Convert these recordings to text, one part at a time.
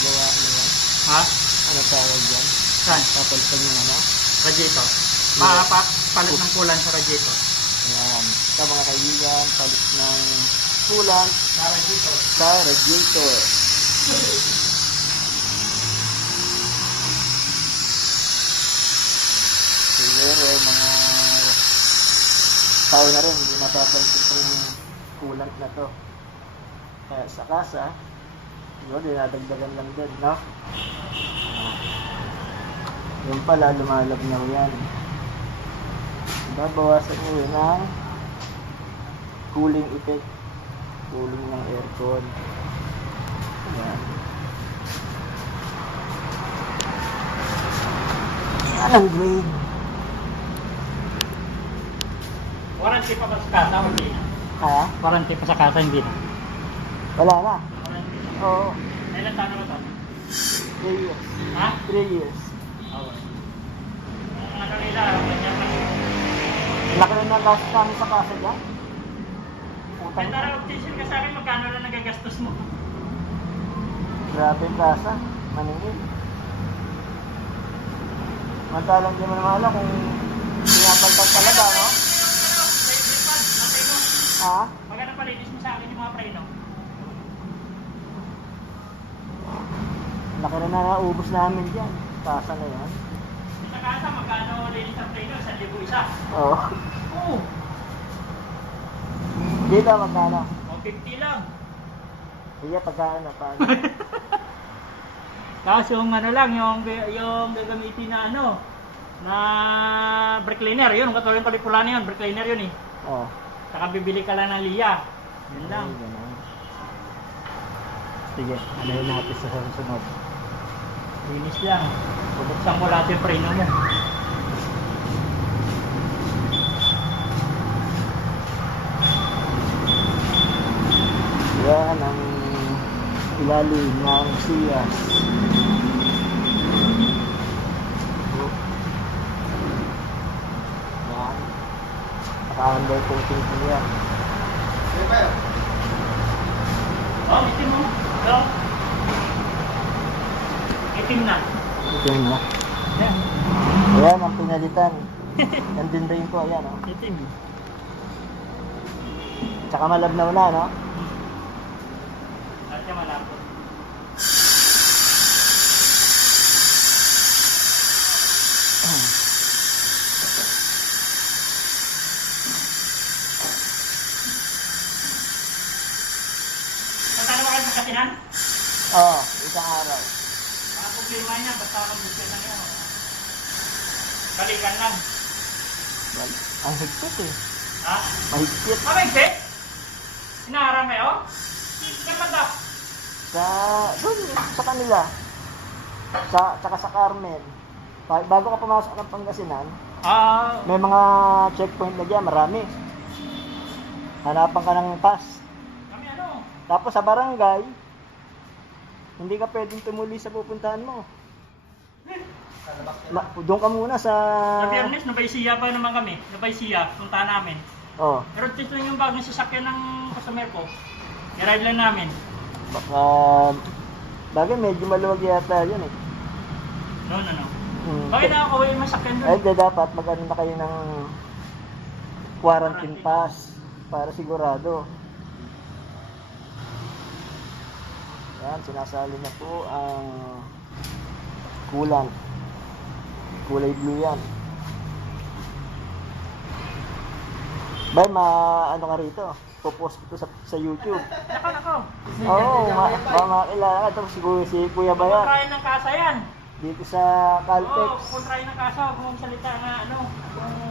gagawa ano yan? Ha? Ano tawag yan? Saan? Papalitan yung ano? Radiator. Yeah. Palit ng kulan sa radiator. Ayan. Ito mga kaibigan, palit ng coolant Sa radiator. sa radiator. Siguro mga tao na rin, hindi mapapalit itong coolant na to. Kaya sa kasa, siguro dinadagdagan lang din, no? Yung pala, lumalabnaw yan. Babawasan nyo yun ng cooling effect. Cooling ng aircon. Ayan. Yan ang grade. Warranty pa ba sa kasa o hindi na? Ha? Warranty pa sa kasa hindi na? Wala na. Warranty. Oo. Ilan taon na ba ito? 3 years. Ha? 3 years. Oo. Ang ano nila, ganyan lang. Laki na last namin sa kasa dyan. May Utang. tara optician ka sa akin, magkano lang nagagastos mo? Grabe yung kasa. Maningil. Mantalang di mo naman alam kung pinapaltag talaga, no? Ha? Magkano palinis mo sa akin yung mga preno? Laki na naubos namin dyan. Kasa na yan. Sa kasa, magkano linis ang preno? 1,000 isa. Oo. Oo. Dito magkano? O 50 lang. Iya, pagkaan na paano? Tapos yung ano lang, yung gagamitin na ano, na brake cleaner, yun, katulad yung palipulana yun, brake cleaner yun eh. Oo. Saka bibili ka lang ng liya. Yun lang. Ay, ganun. Sige, ano yun natin sa susunod? Linis lang. Bubuksan mo lahat yung preno mo. Yan ang ilalim ng siyas. Yan. Naka-under coating po yan. Oh, itim mo. Ito. Itim na. Ito yun, no? Yan. Ayan ang pinalitan. Yan din rin po, ayan, no? Itim. Tsaka malabnaw na, no? Lahat yung malapot. Magkano ba kayo sa kasinan? Oo, isang araw. Ang problema niya, basta mag-busya na yan. Balikan lang. Well, ang higpit eh. Ha? Mahigpit. Mabigsit? Inaharang kayo? Saan banda? Doon, sa kanila. Tsaka sa Carmen. Bago ka pumasok ng Pangasinan, may mga checkpoint na dyan, marami. Hanapan ka ng pass. Kami ano? Tapos sa barangay, hindi ka pwedeng tumuli sa pupuntahan mo. Doon ka muna sa... Sa Biyernes, nabaysiya pa naman kami. Nabaysiya, punta namin. Oh, Pero dito yung bagong sasakyan ng customer ko. I-ride lang namin. baka... Bagay, medyo maluwag yata yun eh. No. Bakit nakakawin yung masakyan doon? Ay, dapat mag-ano na kayo ng quarantine pass para sigurado. Yan, sinasali na po ang coolant. Kulay blue yan. Bay, ano ka rito? Popost ko to sa YouTube. Nako. Oo, makakilala ka. Ito si Kuya Bayan. Kukontrahin ng kasa yan. Dito sa Oo, Caltex. kukontrahin ng kasa. Huwag mong salita na ano.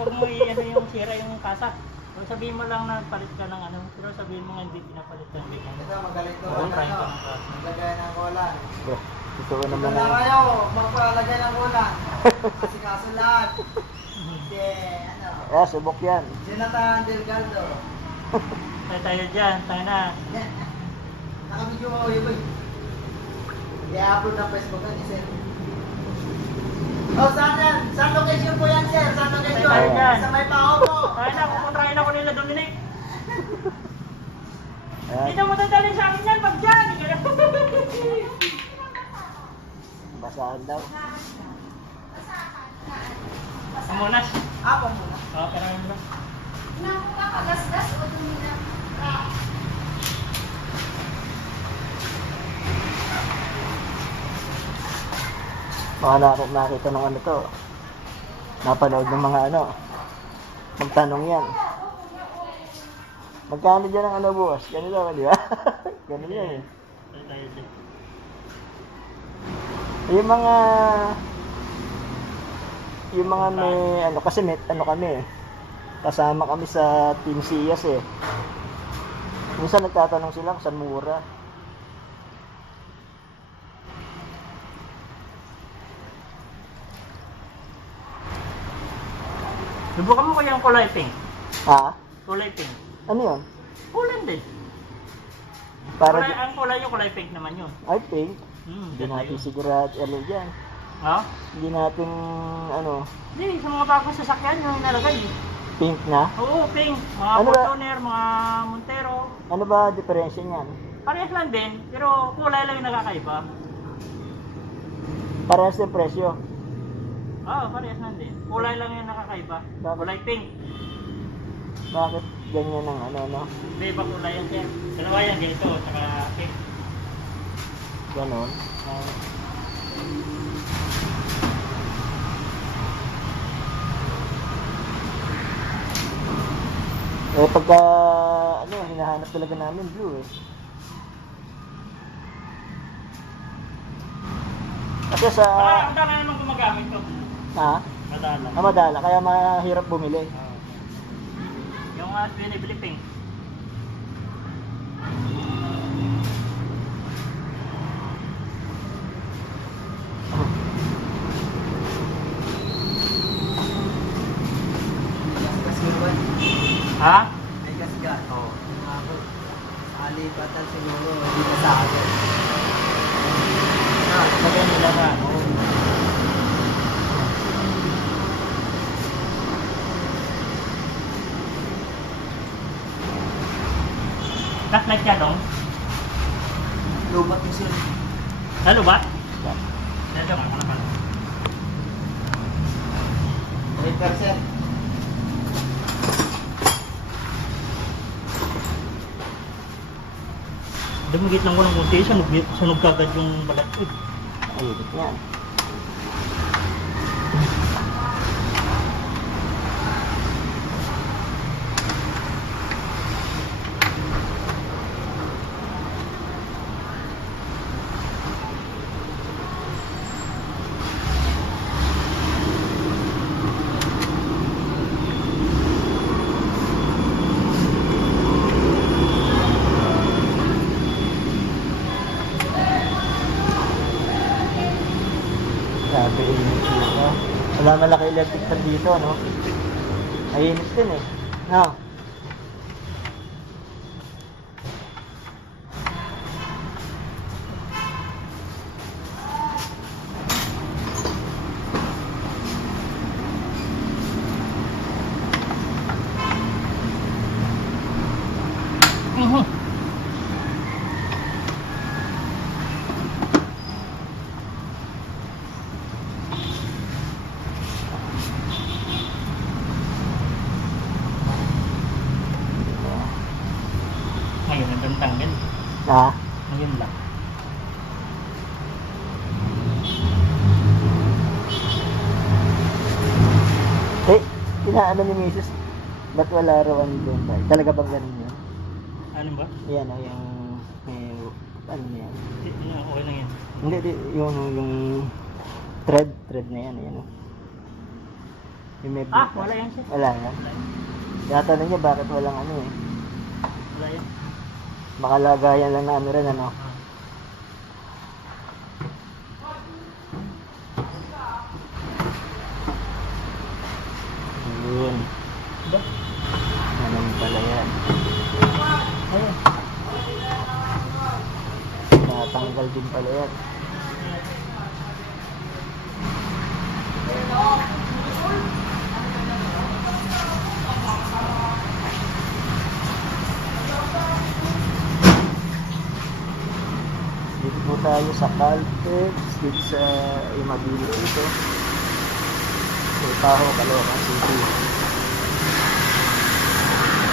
Huwag mo i-ano yung sira yung kasa. Kung sabihin mo lang na palit ka ng ano. Pero sabihin mo nga hindi pinapalit ka ng ganyan. Ito, magaling to. Kukontrahin ka ng kasa. Maglagay ng kulan. Bro, totoo naman Wala na. kayo, magpalagay ng kulan. Kasi kaso lahat. Hindi, ano. Kaya, subok yan. Jonathan Delgado. Tayo dyan. Tayo na. Nakabidyo ko yun eh. I-upload ng Facebook yan, sir. Oh, saan yan? Saan location po yan, sir? Saan location? Tayo dyan. Sa may pao po. Tayo na. Kukontrahin ako nila Dominic. Ayan. Hindi mo dadalhin sa amin yan. Pag dyan. Saan daw? Pamunas. Apa muna? Oo, pero ano ba? Nakakagasgas o dumi na. Baka nakita ng ano to. Napanood ng mga ano. Magtanong yan. Magkano dyan ang ano bukas? Ganito ba, di ba? Ganun yan eh. Tayo tayo dyan. Yung mga may ano kasi may ano kami eh. Kasama kami sa Team Siyas eh. Minsan nagtatanong sila kung saan mura. Subukan mo kaya yung kulay pink. Ha? Kulay pink. Ano yun? Kulay din. Para Kulay, ang kulay yung kulay pink naman yun. ay pink. Hindi ganda natin yun. sigurado ano dyan. Ha? Hindi natin ano Hindi, sa mga bagong sasakyan yung nalagay. pink na. Oo, pink. Mga Ano ba? Fortuner, mga Montero. Ano ba diferensya niyan? Parehas lang din, pero kulay lang yung nakakaiba. Parehas ng presyo. Oo, parehas lang din. Kulay lang yung nakakaiba. Bakit? Kulay pink. Bakit ganyan ang ano no? May iba kulay yan sir. Dalawa yan, ganito, tsaka pink. Ganon. Eh pagka ano hinahanap talaga namin blue eh. Kasi sa Ang dala naman gumagamit ko. ha? Madala. Madala kaya mahirap bumili. Yung binibili pink. Gasgas mo ba? Ha? May gasgas. Oo. Ako. Alipatan siguro. Hindi ka sa akin. Lagyan nila na. Flashlight ka dong? Lubat mo sir. Lalo ba? Lalo nga, ano ka? 8%. Dumigit lang ko ng kunti, sunog kagad yung balat ko. Ayun yan. Grabe init dito. Wala malaki electric fan dito, no? Mainit din eh. No? Ngayon, nandun tanggal. Ha? Ngayon lang. Eh, inaano ni Mrs. Ba't wala raw ang doon tayo? Talaga bang ganun yun? Ano ba? Yan o, yung... ano na yan? Okay lang yan. Hindi, yung thread na yan, yan o. Yung may Wala yan siya. Wala yan. Tinatanong niya bakit walang ano eh. Wala yan. Makalagayan lang na ano rin ano. Yun. Ba? Anong pala yan? Ayun. Natanggal din pala yan. Dito po tayo tayo sa Caltex dito sa Imabili dito. May Tahoe, Caloocan City.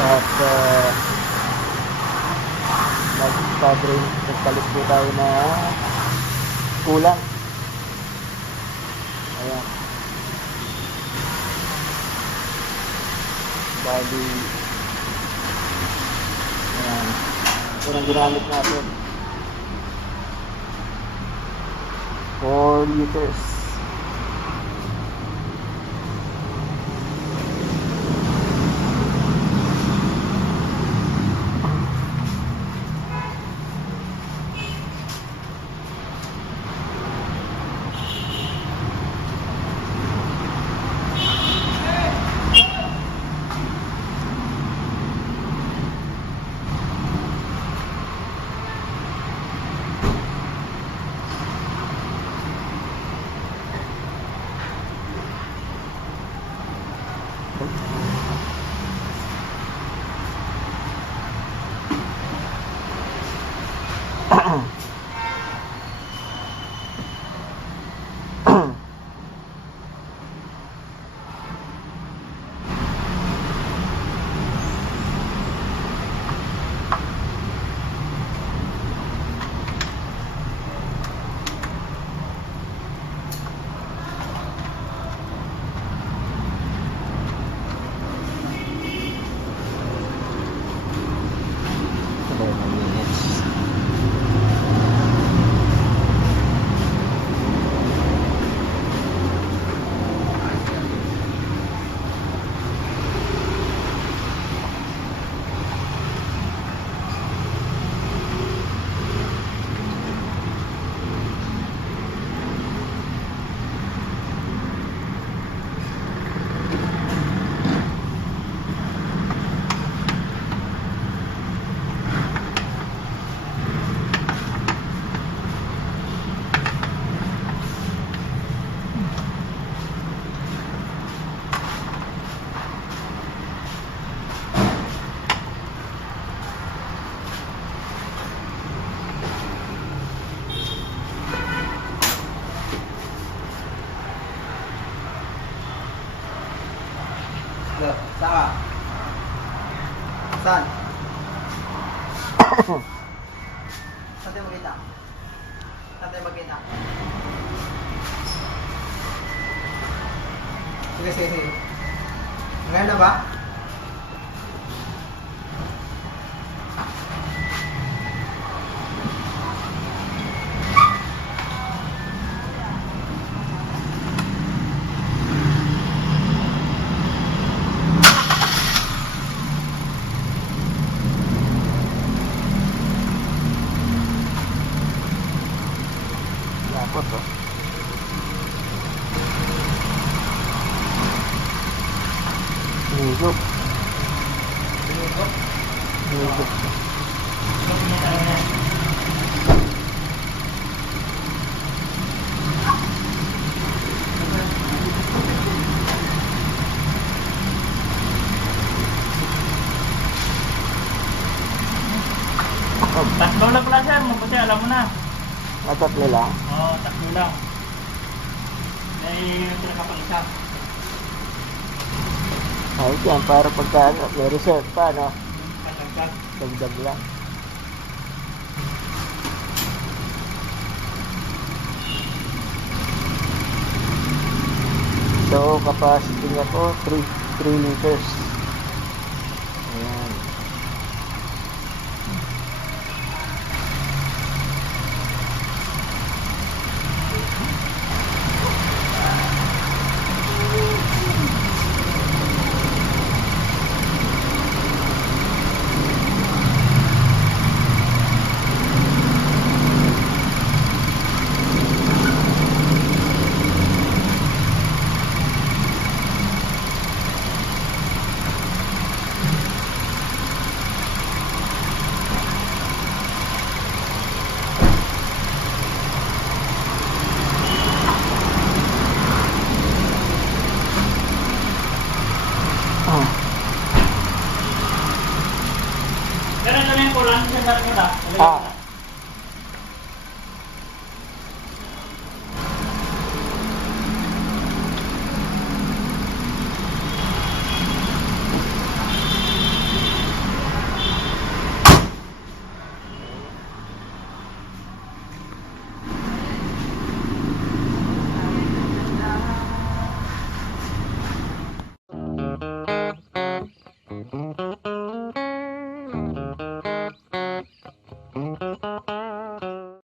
At nagpalit po tayo na kulang. Ayan. Bali, ayan. Ito ang ginamit natin. 4 liters. Saan? Saan? Saan tayo magkita? Saan tayo magkita? Sige, sige, sige. Ngayon na ba? Lapot, oh. Higop. Higop. Tatlo lang pala sir, mabuti alam mo na. Matatlo lang. Oo, tatlo lang. May pinakapag-isa. Ayos yan, para pagka may reserve pa, no? Patagpag. Dagdag lang. So, capacity niya po 3 liters. Ayan. Ganun na yung kulang, yung sarap nila. Ah,